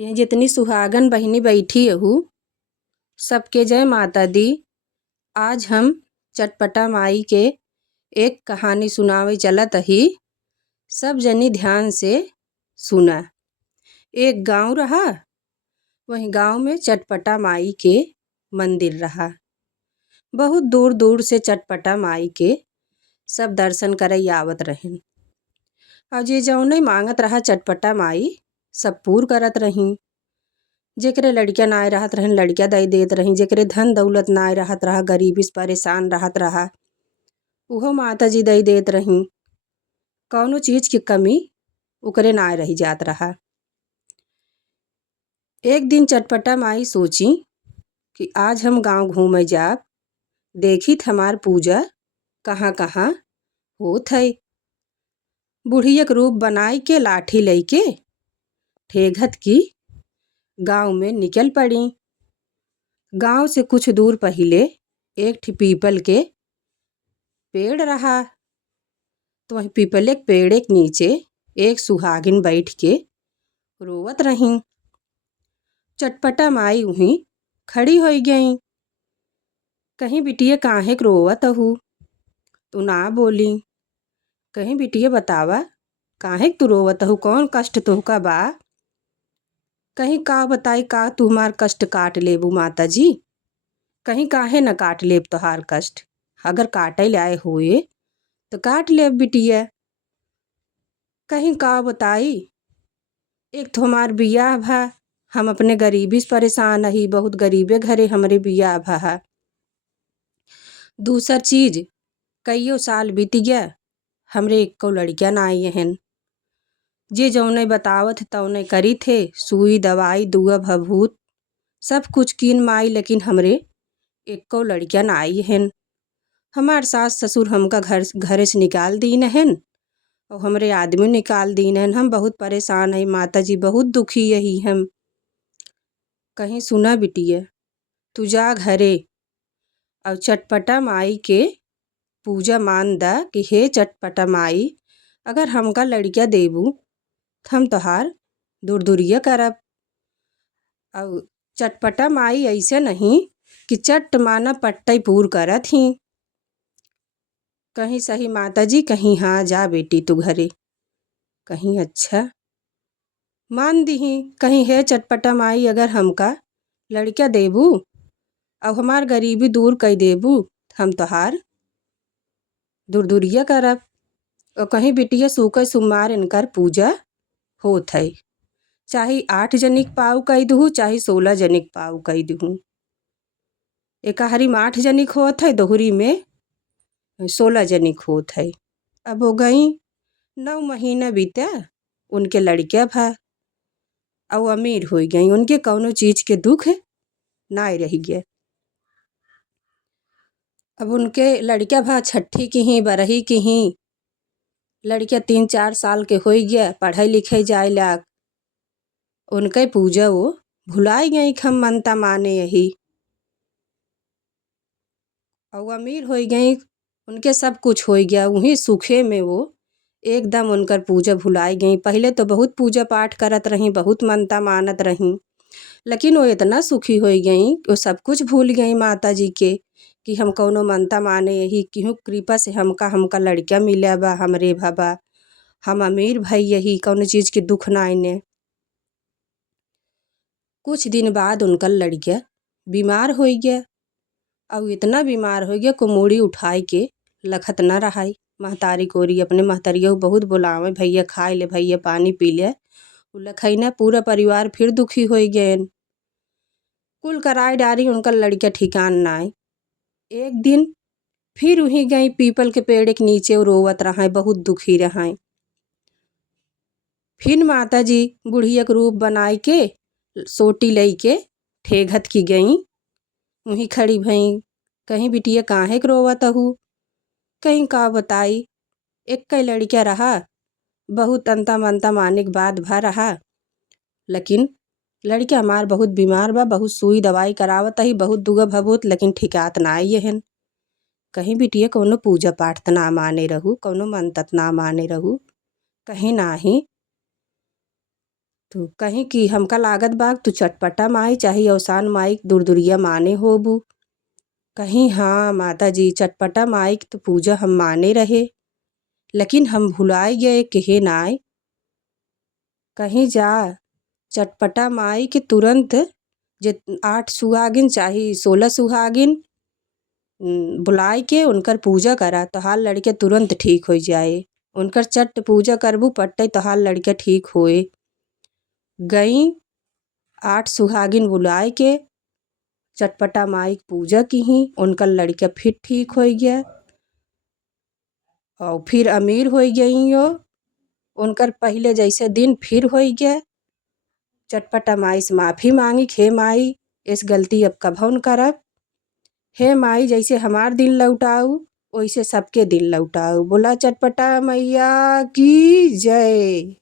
ये जितनी सुहागन बहिनी बैठी हूँ सबके जय माता दी। आज हम चटपटा माई के एक कहानी सुनावे चलत ही। सब जनी ध्यान से सुना। एक गांव रहा, वही गांव में चटपटा माई के मंदिर रहा। बहुत दूर दूर से चटपटा माई के सब दर्शन करे आवत रहें। और जे जौने मांगत रहा चटपटा माई सब पूर करत रही। जेकरे लड़किया नाय रहत रहन लड़किया दई देत रही, जेकरे धन दौलत नाय रहत रहा, गरीबी से परेशान रहत रहा, उहो माता जी दई देत रही। कौनो चीज की कमी उकरे नाय रही जात रहा। एक दिन चटपटा माई सोची कि आज हम गांव घूमे जाब, देखित हमार पूजा कहाँ कहाँ होत है। बुढ़ियक रूप बनाई के लाठी लेके ठेघत की गांव में निकल पड़ी। गांव से कुछ दूर पहिले एक ठी पीपल के पेड़ रहा। तो वही पीपल के पेड़ के नीचे एक सुहागिन बैठ के रोवत रही। चटपटा माई वहीं खड़ी हो गई। कहीं बिटिया काहे के रोवत हूँ? तू ना बोली। कहीं बिटिया बतावा काहे तू रोवत हूँ, कौन कष्ट तोहका बा? कहीं का बताई का तू हमार कष्ट काट लेबू माता जी? कहीं काहे न काट लेब तोहार कष्ट? अगर काटे लाए होए तो काट लेब बिटिया। कहीं का बताई, एक तो हमार बियाह भा, हम अपने गरीबी से परेशान रही, बहुत गरीबे घरे हमरे बियाह भा। दूसर चीज कईयो साल बीत गया, हमरे एको लड़किया ना आई हन। जे जौने बतावत तौने करी थे, सुई दवाई दुआ भभूत सब कुछ कीन माई, लेकिन हमरे एको लड़किया ना आई हन। हमार सास ससुर हमका घरे से निकाल दीन हन और हमरे आदमी निकाल दीन हन। हम बहुत परेशान है माता जी, बहुत दुखी यही हम। कहीं सुना बिटिया, तू जा घरे और चटपटा माई के पूजा मान दा कि हे चटपटा माई, अगर हमका लड़किया देबू तो हम तोहार दूर दूरिया करब। और चटपटा माई ऐसे नहीं कि चट माना पट्टई पूर करत ही। कहीं सही माता जी, कहीं हाँ जा बेटी तू घरे। कहीं अच्छा मान दीही। कहीं हे चटपटा माई, अगर हमका लड़किया देबू और हमार गरीबी दूर कर देबू, हम तोहार दूर दूरिया करब। और कहीं बिटिया सूके सुमार इनकर पूजा होत है, चाहे 8 जनिक पाऊ कह दूँ, चाहे 16 जनिक पाऊ कह दूँ। एकाहरी में 8 जनिक होत है, दोहरी में 16 जनिक होत है। अब हो गई 9 महीना बीता, उनके लड़किया भा और अमीर हो गई। उनके कौनो चीज के दुख ना रह गया। अब उनके लड़किया भा छठी की ही बरही की ही। लड़किया 3-4 साल के हो गया, पढ़ाई लिखाई जाए लाग। उनके पूजा वो भुलाई गई, हम मनता माने यही और अमीर हो गई। उनके सब कुछ हो गया, वहीं सुखे में वो एकदम उनकर पूजा भुलाई गई। पहले तो बहुत पूजा पाठ करत रही, बहुत मनता मानत रही, लेकिन वो इतना सुखी हो गई वो सब कुछ भूल गई माता जी के कि हम कौनो मनता माने यही क्यों कृपा से हमका लड़किया मिला बा, हमरे बाबा हम अमीर भाई, यही कौनो चीज के दुख ना आने। कुछ दिन बाद उनका लड़किया बीमार हो गया और इतना बीमार हो गया कुमोड़ी उठाई के लखत न रहाई। महतारी कोरी अपने महतरिया बहुत बुलावे, भैया खाए ले, भैया पानी पी ले, लखई ना। पूरा परिवार फिर दुखी हो गए। कुल कराई डारी उनका लड़किया ठिकान ना आए। एक दिन फिर वहीं गई पीपल के पेड़ के नीचे रोवत रहा, बहुत दुखी रहा। फिर माता जी बुढ़िया के रूप बनाई के सोटी लई के ठेघत की गई, वहीं खड़ी भई। कहीं बिटिया काहे के रोवत हूँ? कहीं का बताई, एक कई लड़किया रहा, बहुत अंता मनता माने के बाद भा रहा, लेकिन लड़किया हमार बहुत बीमार बा, बहुत सुई दवाई करावत ही, बहुत दुआ भभूत, लेकिन ठिकात ना आई हन। कहीं बिटिया कौनो पूजा पाठ त ना माने रहू, कौनो मंतत ना माने रहू, कहीं नाही। तो कहीं कि हमका लागत बा तू चटपटा माई चाहे अवसान माई दुरदुरिया माने होबू। कहीं हाँ माता जी चटपटा माई की तो पूजा हम माने रहे, लेकिन हम भुलाए गए कहे नाय। कहीं जा चटपटा माई के तुरंत जे 8 सुहागिन चाहे 16 सुहागिन बुलाए के उनकर पूजा करा तोहार लड़के तुरंत ठीक हो जाए। उनकर चट पूजा करबू पट्टे तोहार लड़के ठीक होए। गई 8 सुहागिन बुलाए के चटपटा माई की पूजा की उनका लड़का फिर ठीक हो गया और फिर अमीर हो गई हो। उनकर पहले जैसे दिन फिर हो गया। चटपटा माई से माफ़ी मांगी हे माई इस गलती अब कभो न करब। हे माई जैसे हमार दिन लौटाऊ वैसे सबके दिन लौटाऊ। बोला चटपटा मैया की जय।